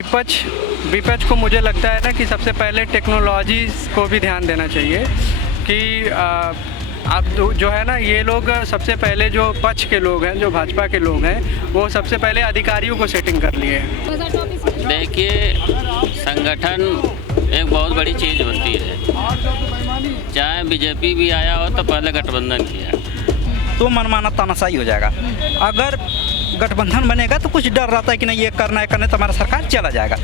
विपक्ष विपक्ष को मुझे लगता है ना कि सबसे पहले टेक्नोलॉजी को भी ध्यान देना चाहिए कि अब जो है ना ये लोग सबसे पहले जो पक्ष के लोग हैं, जो भाजपा के लोग हैं, वो सबसे पहले अधिकारियों को सेटिंग कर लिए हैं। देखिए, संगठन एक बहुत बड़ी चीज़ होती है। चाहे बीजेपी भी आया हो तो पहले गठबंधन किया तो मनमाना तानाशाही हो जाएगा। अगर गठबंधन बनेगा तो कुछ डर रहता है कि नहीं ये करना है तो हमारा सरकार चला जाएगा।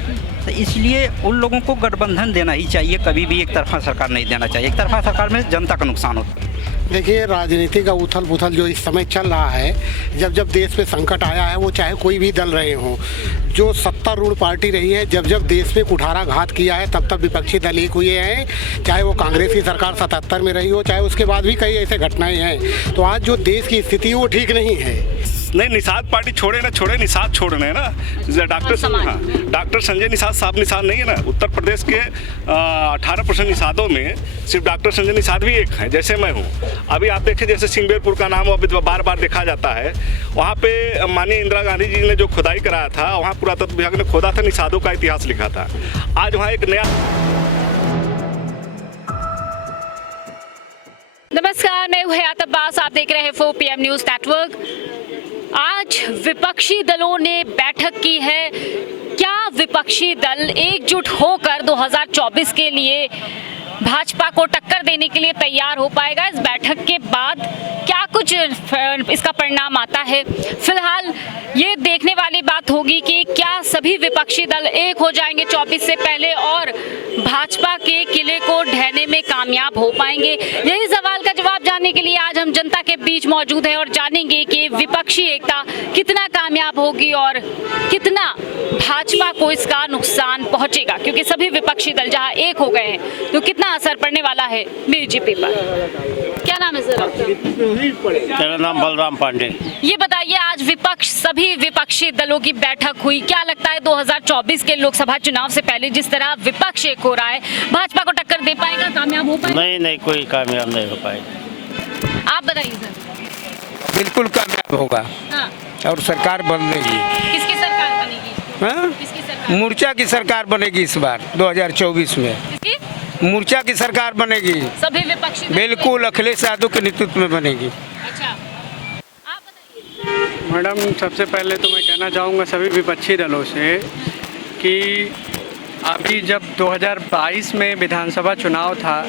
तो इसलिए उन लोगों को गठबंधन देना ही चाहिए, कभी भी एक तरफा सरकार नहीं देना चाहिए। एक तरफा सरकार में जनता का नुकसान होता है। देखिए, राजनीति का उथल पुथल जो इस समय चल रहा है, जब जब देश पे संकट आया है, वो चाहे कोई भी दल रहे हों, जो सत्तारूढ़ पार्टी रही है, जब जब देश पे कुठाराघात किया है तब तब विपक्षी दल एक हुए हैं। चाहे वो कांग्रेस की सरकार 77 में रही हो, चाहे उसके बाद भी कई ऐसे घटनाएं हैं। तो आज जो देश की स्थिति वो ठीक नहीं है। नहीं, निषाद पार्टी छोड़े ना छोड़े, निषाद छोड़ रहे हैं ना। डॉक्टर संजय निषाद साहब निषाद नहीं है ना। उत्तर प्रदेश के 18% निषादों में सिर्फ डॉक्टर संजय निषाद भी एक है, जैसे मैं हूँ। अभी आप देखें, जैसे सिंगबेरपुर का नाम अभी बार बार देखा जाता है। वहाँ पे माननीय इंदिरा गांधी जी ने जो खुदाई कराया था, वहाँ पुरातत्व विभाग ने खोदा था, निषादों का इतिहास लिखा था। आज वहाँ एक नया। नमस्कार, मैं हूं हयात अब्बास, आप देख रहे हैं 4 PM न्यूज़ नेटवर्क। आज विपक्षी दलों ने बैठक की है। क्या विपक्षी दल एकजुट होकर 2024 के लिए भाजपा को टक्कर देने के लिए तैयार हो पाएगा? इस बैठक के बाद क्या कुछ इसका परिणाम आता है? फिलहाल ये देखने वाली बात होगी कि क्या सभी विपक्षी दल एक हो जाएंगे 24 से पहले और भाजपा के किले को ढहने में कामयाब हो पाएंगे? यही सवाल का जवाब जानने के लिए आज हम जनता के बीच मौजूद हैं और जानेंगे कि विपक्षी एकता कितना कामयाब होगी और कितना भाजपा को इसका नुकसान पहुंचेगा, क्योंकि सभी विपक्षी दल जहां एक हो गए हैं तो कितना असर पड़ने वाला है बीजेपी पर। क्या नाम है सर? मेरा नाम बलराम पांडे। ये बताइए, आज सभी विपक्षी दलों की बैठक हुई। क्या लगता है 2024 के लोकसभा चुनाव से पहले जिस तरह विपक्ष एक हो रहा है, भाजपा को टक्कर दे पाएगा, कामयाब हो पाएगा? नहीं, कोई कामयाब नहीं हो पाएगा। आप बताइए सर। बिल्कुल कामयाब होगा। हाँ। और सरकार बदलेगी। किसकी सरकार बनेगी? हाँ? किसकी सरकार? मोर्चा की सरकार बनेगी इस बार 2024 में। किसकी? मोर्चा की सरकार बनेगी। सभी विपक्षी दल? बिल्कुल अखिलेश यादव के नेतृत्व में बनेगी। अच्छा, आप बताइए। मैडम, सबसे पहले तो मैं कहना चाहूँगा सभी विपक्षी दलों से कि अभी जब 2022 में विधानसभा चुनाव था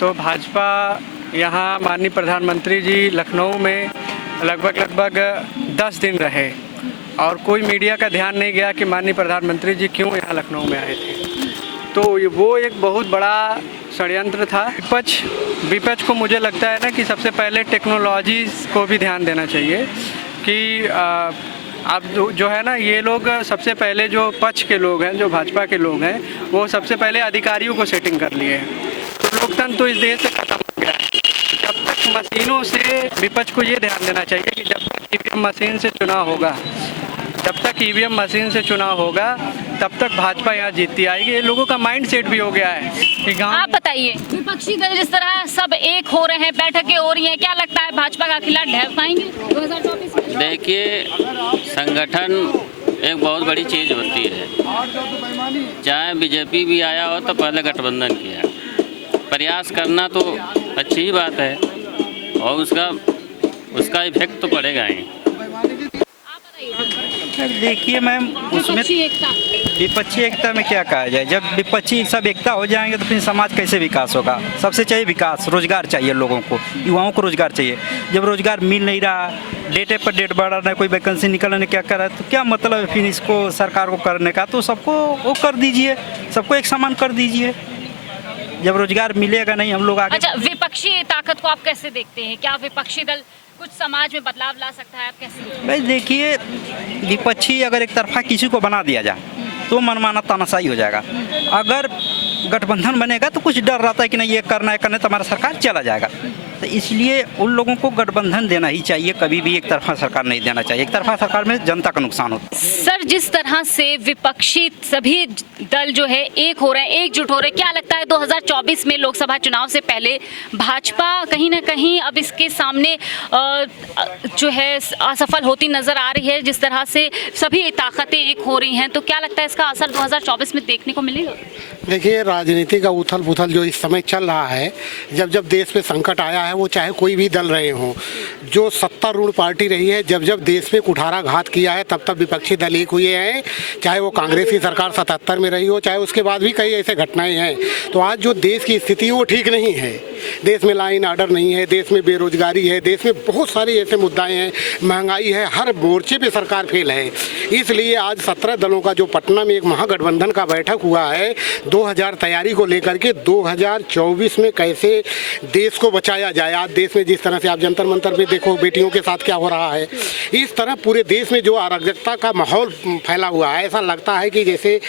तो भाजपा यहाँ माननीय प्रधानमंत्री जी लखनऊ में लगभग 10 दिन रहे और कोई मीडिया का ध्यान नहीं गया कि माननीय प्रधानमंत्री जी क्यों यहाँ लखनऊ में आए थे। तो वो एक बहुत बड़ा षड्यंत्र था। विपक्ष को मुझे लगता है ना कि सबसे पहले टेक्नोलॉजी को भी ध्यान देना चाहिए कि अब जो है ना ये लोग सबसे पहले जो पक्ष के लोग हैं, जो भाजपा के लोग हैं, वो सबसे पहले अधिकारियों को सेटिंग कर लिए हैं। तो लोकतंत्र तो इस देश से खत्म हो गया है। जब तक मशीनों से विपक्ष को ये ध्यान देना चाहिए कि जब तक ईवीएम मशीन से चुनाव होगा, तब तक भाजपा यहाँ जीतती आएगी। ये लोगों का माइंड सेट भी हो गया है कि गाँव। आप बताइए, विपक्षी दल जिस तरह सब एक हो रहे हैं, बैठकें हो रही हैं, क्या लगता है भाजपा का किला ढह पाएंगे 2024 में? देखिए, संगठन एक बहुत बड़ी चीज़ होती है। चाहे बीजेपी भी आया हो तो पहले गठबंधन किया। प्रयास करना तो अच्छी ही बात है और उसका इफेक्ट तो पड़ेगा ही। देखिए मैम, उसमें विपक्षी एकता में क्या कहा जाए। जब विपक्षी सब एकता हो जाएंगे तो फिर समाज कैसे विकास होगा? सबसे चाहिए विकास, रोजगार चाहिए लोगों को, युवाओं को रोजगार चाहिए। जब रोजगार मिल नहीं रहा, डेटे पर डेट बढ़ रहा है, कोई वैकेंसी निकल नहीं, क्या कर रहा है, तो क्या मतलब है फिर इसको सरकार को करने का? तो सबको वो कर दीजिए, सबको एक समान कर दीजिए। जब रोजगार मिलेगा नहीं, हम लोग आगे। अच्छा, विपक्षी ताकत को आप कैसे देखते हैं? क्या विपक्षी दल कुछ समाज में बदलाव ला सकता है? आप कैसे देखते हैं? भाई देखिए, विपक्षी अगर एक तरफा किसी को बना दिया जाए तो मनमाना तानाशाही हो जाएगा। अगर गठबंधन बनेगा तो कुछ डर रहता है कि नहीं ये करना है तो हमारा सरकार चला जाएगा। तो इसलिए उन लोगों को गठबंधन देना ही चाहिए, कभी भी एक तरफा सरकार नहीं देना चाहिए। एक तरफा सरकार में जनता का नुकसान होता है। सर, जिस तरह से विपक्षी सभी दल जो है एक हो रहे हैं, एकजुट हो रहे हैं, क्या लगता है 2024 में लोकसभा चुनाव से पहले भाजपा कहीं ना कहीं अब इसके सामने जो है असफल होती नजर आ रही है? जिस तरह से सभी ताकतें एक हो रही हैं, तो क्या लगता है इसका असर 2024 में देखने को मिलेगा? देखिए, राजनीति का उथल पुथल जो इस समय चल रहा है, जब जब देश पे संकट आया है, वो चाहे कोई भी दल रहे हों, जो सत्तारूढ़ पार्टी रही है, जब जब देश पे कुठाराघात किया है, तब तब विपक्षी दल एक हुए हैं। चाहे वो कांग्रेस की सरकार 77 में रही हो, चाहे उसके बाद भी कई ऐसे घटनाएं हैं। तो आज जो देश की स्थिति वो ठीक नहीं है। देश में लाइन आर्डर नहीं है, देश में बेरोजगारी है, देश में बहुत सारे ऐसे मुद्दे हैं, महंगाई है, हर मोर्चे पे सरकार फेल है। इसलिए आज 17 दलों का जो पटना में एक महागठबंधन का बैठक हुआ है 2000 तैयारी को लेकर के 2024 में कैसे देश को बचाया जाए। आज देश में जिस तरह से आप जंतर मंतर पे देखो बेटियों के साथ क्या हो रहा है, इस तरह पूरे देश में जो अराजकता का माहौल फैला हुआ है, ऐसा लगता है कि जैसे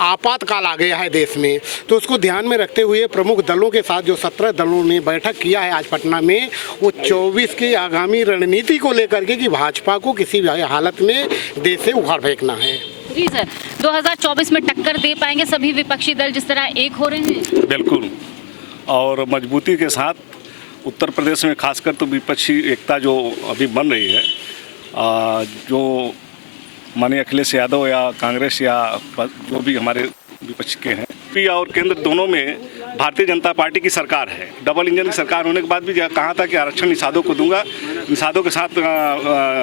आपातकाल आ गया है देश में। तो उसको ध्यान में रखते हुए प्रमुख दलों के साथ जो 17 दलों ने बैठक किया है आज पटना में, वो 24 की आगामी रणनीति को लेकर के कि भाजपा को किसी भी हालत में देश से उखाड़ फेंकना है। जी सर, 2024 में टक्कर दे पाएंगे सभी विपक्षी दल जिस तरह एक हो रहे हैं? बिल्कुल, और मजबूती के साथ उत्तर प्रदेश में खासकर तो विपक्षी एकता जो अभी बन रही है, जो माननीय अखिलेश यादव या कांग्रेस या जो भी हमारे विपक्ष के हैं, पी और केंद्र दोनों में भारतीय जनता पार्टी की सरकार है। डबल इंजन की सरकार होने के बाद भी कहा था कि आरक्षण निषादों को दूंगा, निषादों के साथ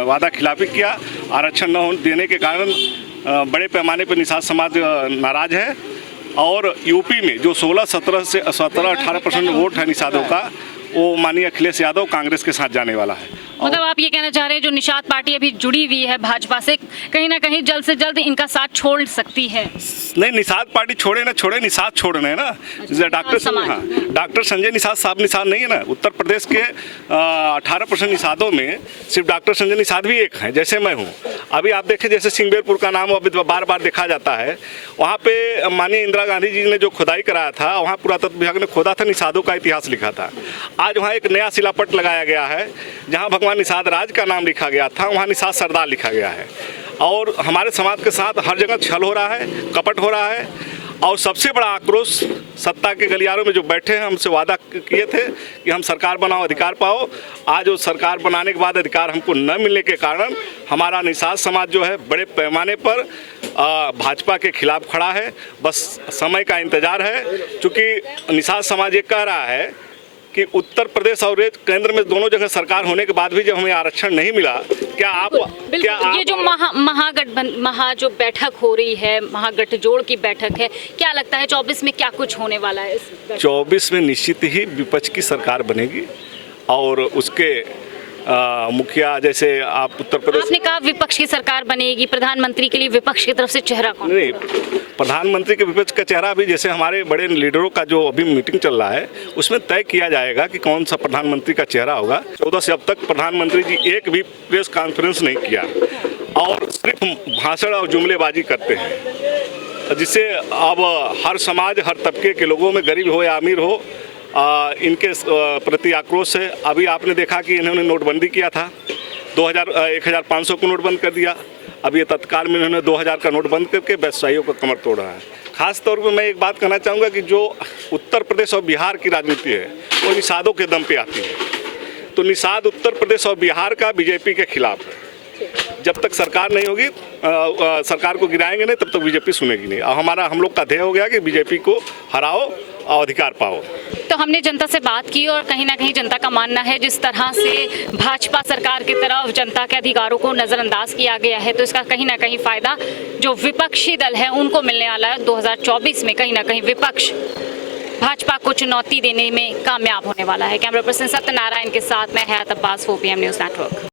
वादा खिलाफी किया। आरक्षण न देने के कारण बड़े पैमाने पर निषाद समाज नाराज है। और यूपी में जो 17-18% वोट है निषादों का, वो माननीय अखिलेश यादव कांग्रेस के साथ जाने वाला है। मतलब आप ये कहना चाह रहे हैं जो निषाद पार्टी अभी जुड़ी हुई है भाजपा से, कहीं ना कहीं जल्द से जल्द इनका साथ छोड़ सकती है? नहीं, निषाद पार्टी छोड़े ना छोड़े, निषाद छोड़ रहे हैं ना। डॉक्टर संजय निषाद साहब निषाद नहीं है ना। उत्तर प्रदेश के 18% निषादों में सिर्फ डॉक्टर संजय निषाद भी एक हैं, जैसे मैं हूँ। अभी आप देखें, जैसे सिंगबेरपुर का नाम अभी बार बार देखा जाता है, वहाँ पे माननीय इंदिरा गांधी जी ने जो खुदाई कराया था, वहाँ पुरातत्व विभाग ने खोदा था, निषादों का इतिहास लिखा था। आज वहाँ एक नया शिलापट लगाया गया है, जहाँ भगवान निषाद राज का नाम लिखा गया था, वहाँ निषाद सरदार लिखा गया है। और हमारे समाज के साथ हर जगह छल हो रहा है, कपट हो रहा है। और सबसे बड़ा आक्रोश सत्ता के गलियारों में जो बैठे हैं, हमसे वादा किए थे कि हम सरकार बनाओ, अधिकार पाओ। आज वो सरकार बनाने के बाद अधिकार हमको न मिलने के कारण हमारा निषाद समाज जो है बड़े पैमाने पर भाजपा के खिलाफ खड़ा है। बस समय का इंतजार है, क्योंकि निषाद समाज ये कह रहा है कि उत्तर प्रदेश और केंद्र में दोनों जगह सरकार होने के बाद भी जब हमें आरक्षण नहीं मिला, क्या आप ये जो महा जो बैठक हो रही है, महागठजोड़ की बैठक है, क्या लगता है 24 में क्या कुछ होने वाला है? 24 में निश्चित ही विपक्ष की सरकार बनेगी और उसके मुखिया, जैसे आप उत्तर प्रदेश, आपने कहा विपक्ष की सरकार बनेगी, प्रधानमंत्री के लिए विपक्ष की तरफ से चेहरा कौन? नहीं, प्रधानमंत्री के विपक्ष का चेहरा भी जैसे हमारे बड़े लीडरों का जो अभी मीटिंग चल रहा है, उसमें तय किया जाएगा कि कौन सा प्रधानमंत्री का चेहरा होगा। 14 से अब तक प्रधानमंत्री जी एक भी प्रेस कॉन्फ्रेंस नहीं किया और सिर्फ भाषण और जुमलेबाजी करते हैं, जिससे अब हर समाज, हर तबके के लोगों में, गरीब हो या अमीर हो, इनके प्रति आक्रोश है। अभी आपने देखा कि इन्होंने नोटबंदी किया था, 1500 को नोट बंद कर दिया। अब ये तत्काल में इन्होंने 2000 का नोट बंद करके व्यवसायियों का कमर तोड़ रहा है। खास तौर पर मैं एक बात कहना चाहूँगा कि जो उत्तर प्रदेश और बिहार की राजनीति है, वो निषादों के दम पे आती है। तो निषाद उत्तर प्रदेश और बिहार का बीजेपी के खिलाफ है। जब तक सरकार नहीं होगी, सरकार को गिराएंगे नहीं, तब तक बीजेपी सुनेगी नहीं। और हम लोग का ध्येय हो गया कि बीजेपी को हराओ और अधिकार पाओ। तो हमने जनता से बात की और कहीं ना कहीं जनता का मानना है जिस तरह से भाजपा सरकार की तरफ जनता के अधिकारों को नज़रअंदाज किया गया है, तो इसका कहीं ना कहीं फ़ायदा जो विपक्षी दल है उनको मिलने वाला है। 2024 में कहीं ना कहीं विपक्ष भाजपा को चुनौती देने में कामयाब होने वाला है। कैमरा पर्सन सत्यनारायण के साथ मैं हयात अब्बास, 4PM न्यूज़ नेटवर्क।